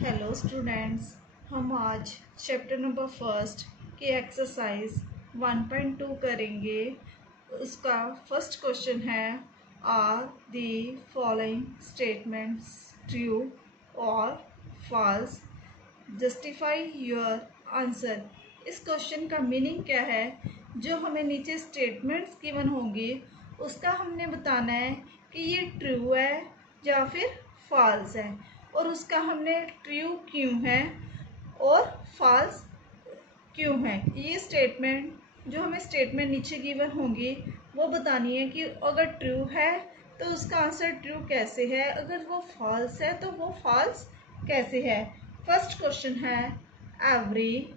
Hello students, हम आज chapter number first के एक्सरसाइज 1.2 करेंगे। उसका फर्स्ट क्वेश्चन है, are the following statements true और फॉल्स, जस्टिफाई योर आंसर। इस क्वेश्चन का मीनिंग क्या है? जो हमें नीचे स्टेटमेंट्स गिवन होंगे उसका हमने बताना है कि ये ट्रू है या फिर फॉल्स है, और उसका हमने ट्रू क्यों है और फॉल्स क्यों है। ये स्टेटमेंट जो हमें स्टेटमेंट नीचे गिवन होंगी वो बतानी है कि अगर ट्रू है तो उसका आंसर ट्रू कैसे है, अगर वो फॉल्स है तो वो फॉल्स कैसे है। फर्स्ट क्वेश्चन है, every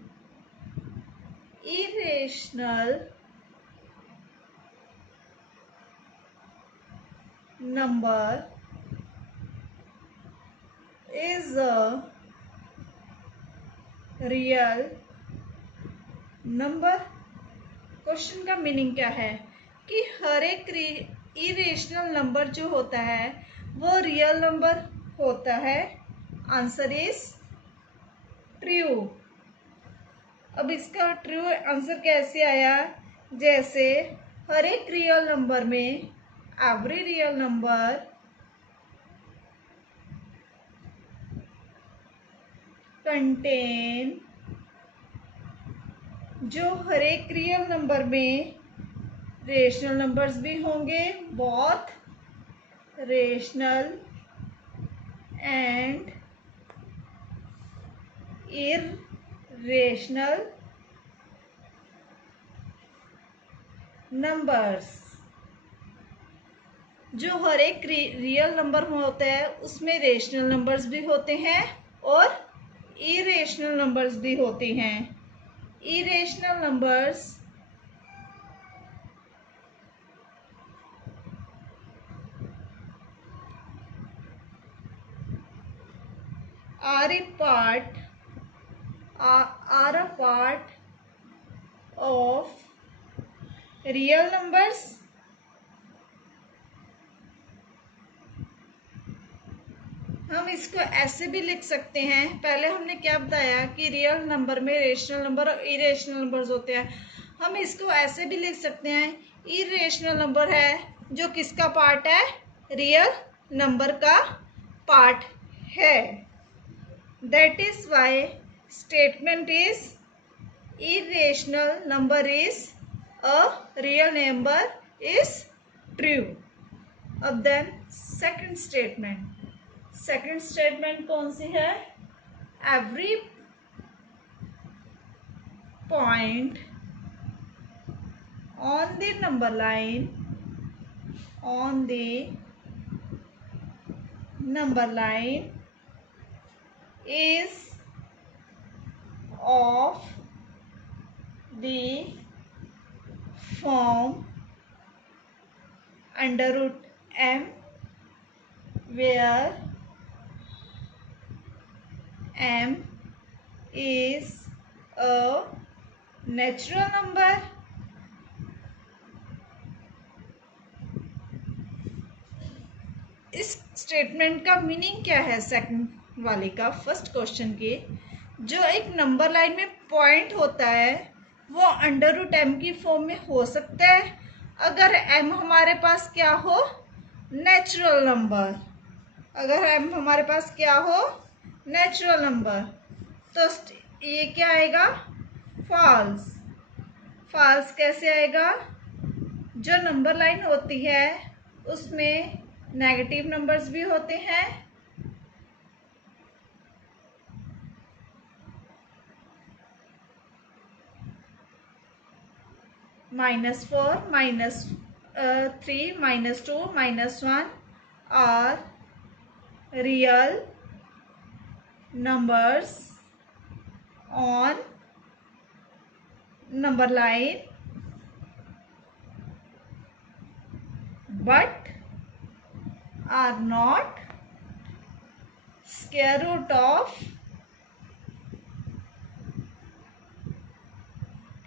irrational number is a real number. Question का मीनिंग क्या है कि हर एक इरेशनल नंबर जो होता है वो रियल नंबर होता है। Answer is true. अब इसका ट्रू आंसर कैसे आया? जैसे हर एक रियल नंबर में एवरी रियल नंबर कंटेन, जो हर एक रियल नंबर में रेशनल नंबर्स भी होंगे, both rational and irrational numbers. जो हर एक रियल नंबर होता है उसमें रेशनल नंबर्स भी होते हैं और इरेशनल नंबर्स भी होते हैं। Irrational numbers are a part of real numbers। हम इसको ऐसे भी लिख सकते हैं, पहले हमने क्या बताया कि रियल नंबर में रेशनल नंबर और इरेशनल नंबर्स होते हैं। हम इसको ऐसे भी लिख सकते हैं, इरेशनल नंबर है जो किसका पार्ट है? रियल नंबर का पार्ट है। That is why statement is irrational number is a real number is true। अब देन सेकंड स्टेटमेंट कौन सी है? Every point on the number line is of the form under root m, where m is a natural number। इस statement का meaning क्या है? Second वाले का, first question के, जो एक नंबर लाइन में पॉइंट होता है वो अंडर रूट एम की फॉर्म में हो सकता है अगर एम हमारे पास क्या हो? Natural number. अगर एम हमारे पास क्या हो? Natural number. तो ये क्या आएगा? फॉल्स। फॉल्स कैसे आएगा? जो नंबर लाइन होती है उसमें नेगेटिव नंबर्स भी होते हैं -4, -3, -2, -1 are real numbers on number line, but are not square root of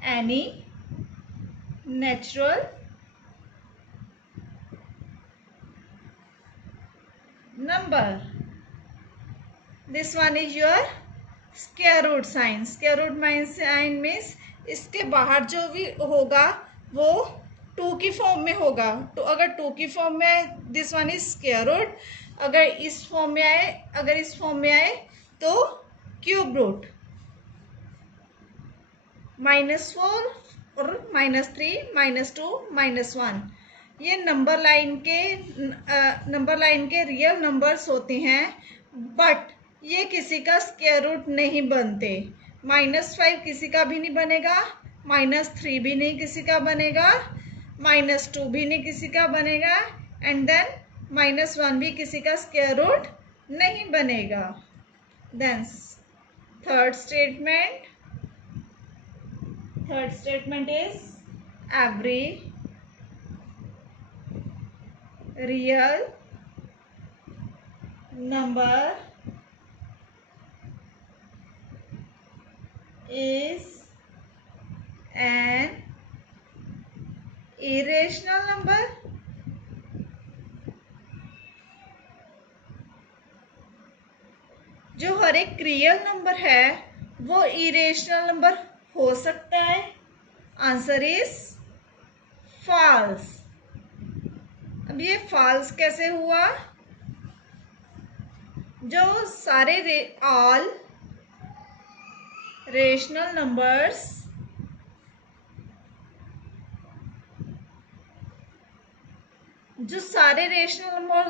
any natural number। This one is your square root sign. Square root sign means इसके बाहर जो भी होगा वो 2 की फॉर्म में होगा। तो अगर 2 की फॉर्म में आए this one is square root, अगर इस फॉर्म में आए तो क्यूब रूट। -4 और -3 -2 -1 ये नंबर लाइन के रियल नंबर्स होते हैं, बट ये किसी का स्क्वायर रूट नहीं बनते। -5 किसी का भी नहीं बनेगा, -3 भी नहीं किसी का बनेगा, -2 भी नहीं किसी का बनेगा, एंड देन -1 भी किसी का स्क्वायर रूट नहीं बनेगा। Then third statement is every real number is an irrational number। जो हर एक रियल नंबर है वो इरेशनल नंबर हो सकता है। Answer is false. अब ये फॉल्स कैसे हुआ? जो सारे ऑल रेशनल नंबर्स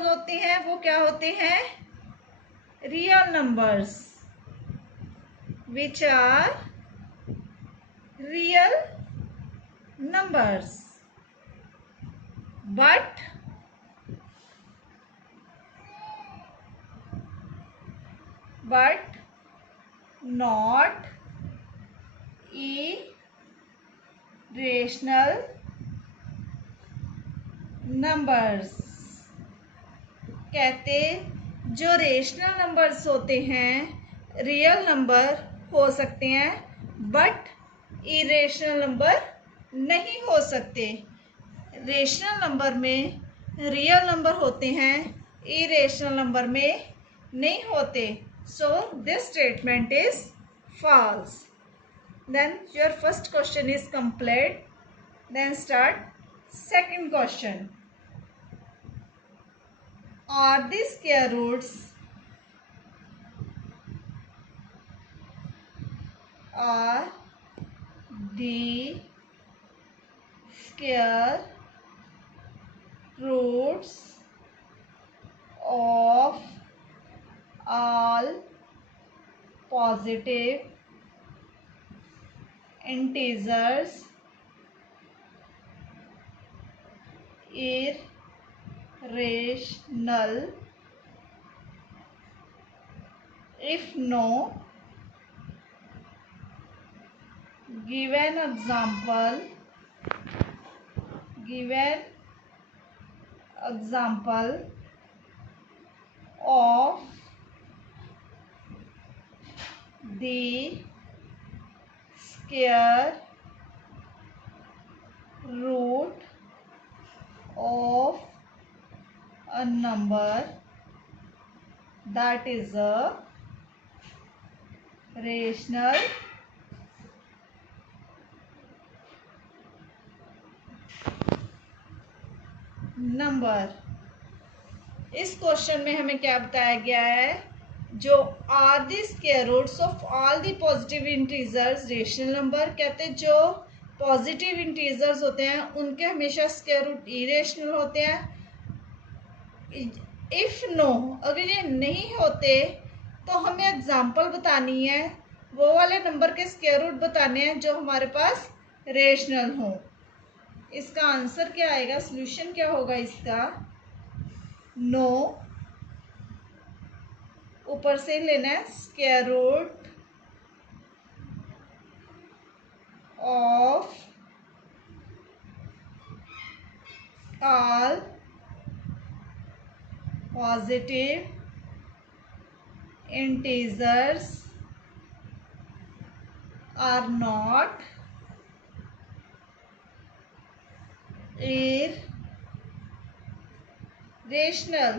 होते हैं वो क्या होते हैं? Real numbers, which are real numbers, but not irrational numbers। कहते जो रेशनल नंबर्स होते हैं रियल नंबर हो सकते हैं, बट इरेशनल नंबर नहीं हो सकते। रेशनल नंबर में रियल नंबर होते हैं, इरेशनल नंबर में नहीं होते। So this statement is false. Then your first question is complete. Then start second question. Are the square roots of all positive integers irrational? If no, give an example of the square root of a number that is a rational number. इस question में हमें क्या बताया गया है? जो are the square roots of all the positive integers rational number. कहते हैं जो पॉजिटिव इंटीजर्स होते हैं उनके हमेशा स्क्वायर रूट इरेशनल होते हैं। इफ नो, अगर ये नहीं होते तो हमें एग्जांपल बतानी है, वो वाले नंबर के स्क्वायर रूट बताने हैं जो हमारे पास रेशनल हो। इसका आंसर क्या आएगा? सॉल्यूशन क्या होगा इसका? नो, ऊपर से लेना है square root of all positive integers are not irrational।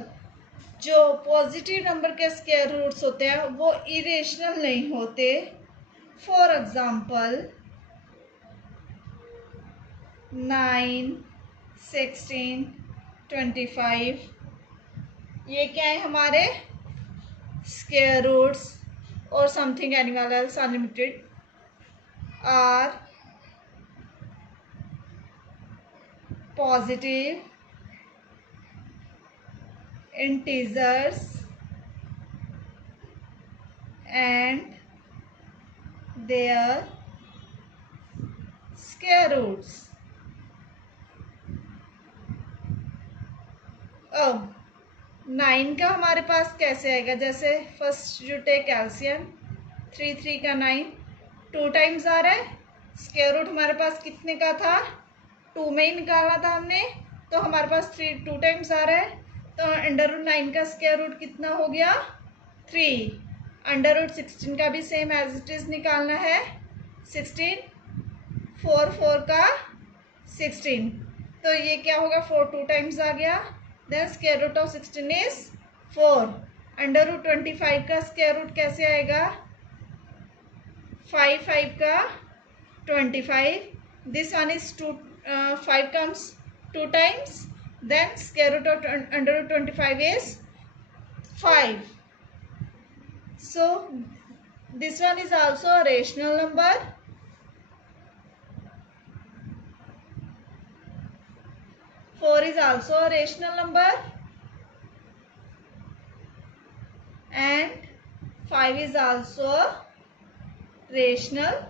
जो पॉजिटिव नंबर के स्क्वायर रूट्स होते हैं वो इरेशनल नहीं होते। फॉर एग्जाम्पल 9, 16, 25, ये क्या है हमारे स्क्वायर रूट्स और something animal else unlimited are positive integers and their square roots. अब 9 का हमारे पास कैसे आएगा, जैसे फर्स्ट जो टेक कैल्शियम 3 का 9 2 टाइम्स आ रहा है। स्क्वायर रूट हमारे पास कितने का था, 2 में ही निकाला था हमने, तो हमारे पास 2 टाइम्स आ रहा है। तो अंडर रूट 9 का स्क्वायर रूट कितना हो गया 3। अंडर रूट 16 का भी सेम एज इट इज निकालना है 16, 4 का 16, तो ये क्या होगा 4 2 टाइम्स आ गया। Then square root of 16 is 4। Under root 25 का स्क्वायर रूट कैसे आएगा 5 का 25, this one is 2, 5 comes 2 times, then square root of under root 25 is 5. So this one is also a rational number. 4 is also a rational number and 5 is also a rational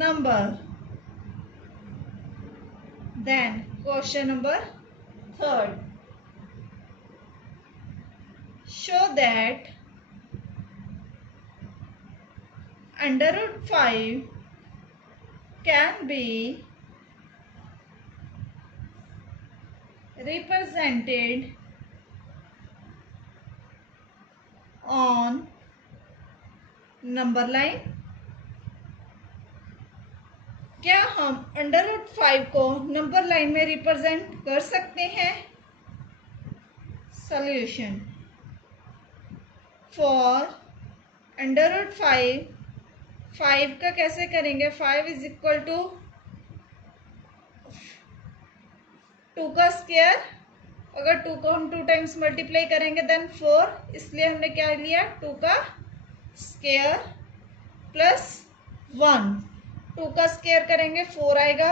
number. Then question number 3rd. Show that under root 5 can be represented on number line. क्या हम under root 5 को number line में represent कर सकते हैं? Solution for under root 5 का कैसे करेंगे, 5 इज इक्वल टू 2 का स्क्वायर, अगर 2 को हम 2 टाइम्स मल्टीप्लाई करेंगे देन 4, इसलिए हमने क्या लिया 2 का स्क्वायर प्लस 1। 2 का स्क्वायर करेंगे 4 आएगा।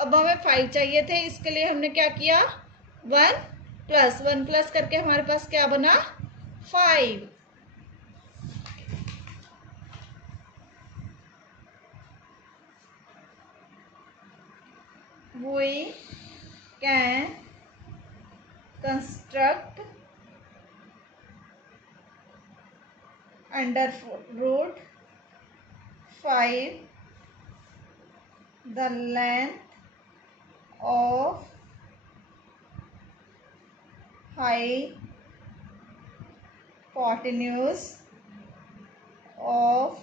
अब हमें 5 चाहिए थे, इसके लिए हमने क्या किया 1 प्लस करके हमारे पास क्या बना 5। We can construct under root 5 the length of hypotenuse of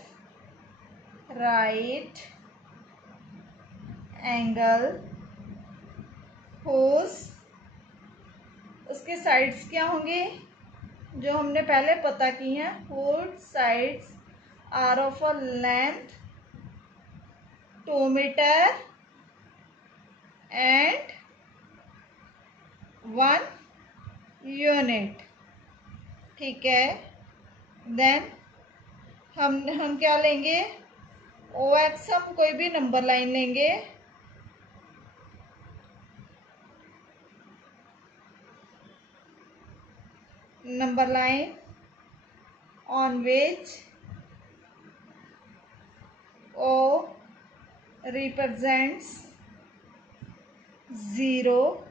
right angle whose, उसके साइड्स क्या होंगे जो हमने पहले पता की हैं, whose sides are of a length 2 meter and 1 unit। ठीक है, देन हम क्या लेंगे OX, हम कोई भी नंबर लाइन लेंगे, number line on which O represents 0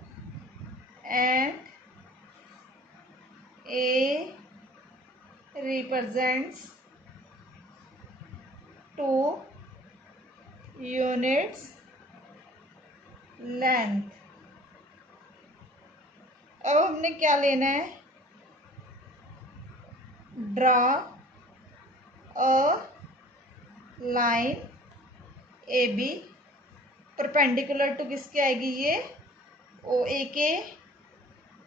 and A represents 2 units length। अब हमने क्या लेना है, draw a line A B perpendicular to किसके आएगी ये OA के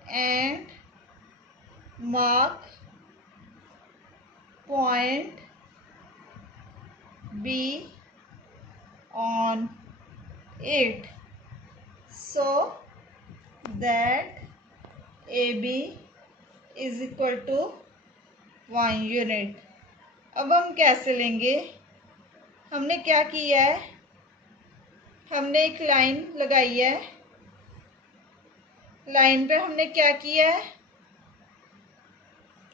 and mark point B on it so that AB is equal to 1 unit. अब हम कैसे लेंगे? हमने क्या किया है, हमने एक लाइन लगाई है, लाइन पे हमने क्या किया है,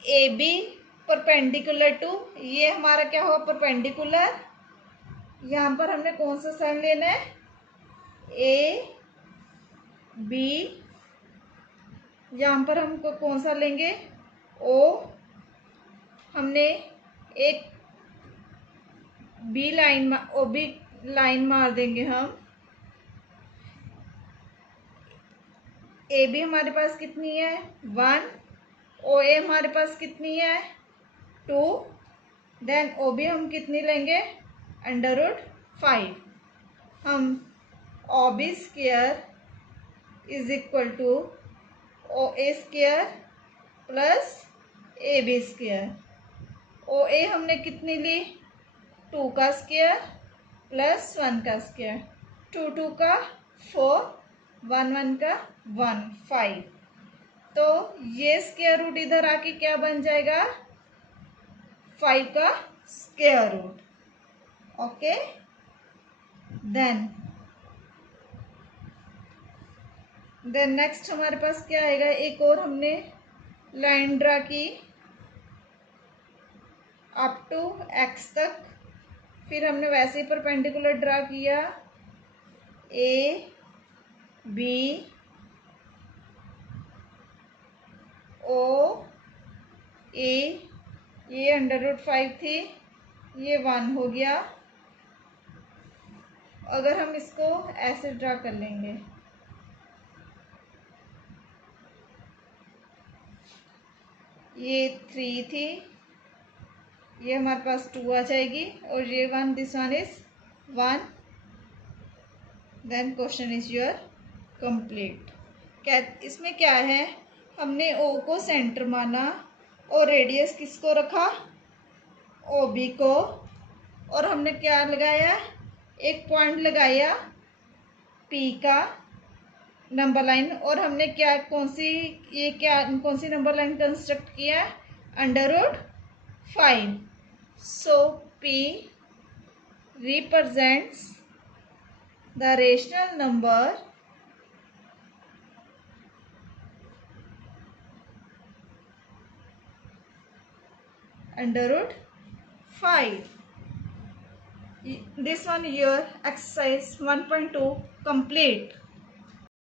ए बी परपेंडिकुलर टू, ये हमारा क्या हुआ परपेंडिकुलर। यहाँ पर हमने कौन सा साइन लेना है, ए बी, यहाँ पर हम कौन सा लेंगे, ओ, हमने एक B line O B line मार देंगे हम। ए बी हमारे पास कितनी है 1, ओ ए हमारे पास कितनी है 2, देन ओ बी हम कितनी लेंगे √5। हम O B square is equal to O A square plus A B square. O A हमने कितनी ली 2 का स्क्वायर प्लस 1 का स्क्वायर, 2 2 का 4, 1 1 का 1, 5। तो ये स्क्वायर रूट इधर आके क्या बन जाएगा 5 का square root. Okay, then next हमारे पास क्या आएगा, एक और हमने लाइन ड्रा की अप टू x तक, फिर हमने वैसे ही परपेंडिकुलर ड्रा किया ए बी ओ ए, ये √5 थी, ये 1 हो गया। अगर हम इसको ऐसे ड्रा कर लेंगे, ये 3 थी, ये हमारे पास 2 आ जाएगी और ये 1, this one is 1, then question is your complete. क्या इसमें क्या है, हमने ओ को सेंटर माना और रेडियस किसको रखा ओ बी को, और हमने क्या लगाया एक पॉइंट लगाया पी का नंबर लाइन, और हमने क्या कौन सी नंबर लाइन कंस्ट्रक्ट किया √5। So P represents the rational number √5। This one your exercise 1.2 complete.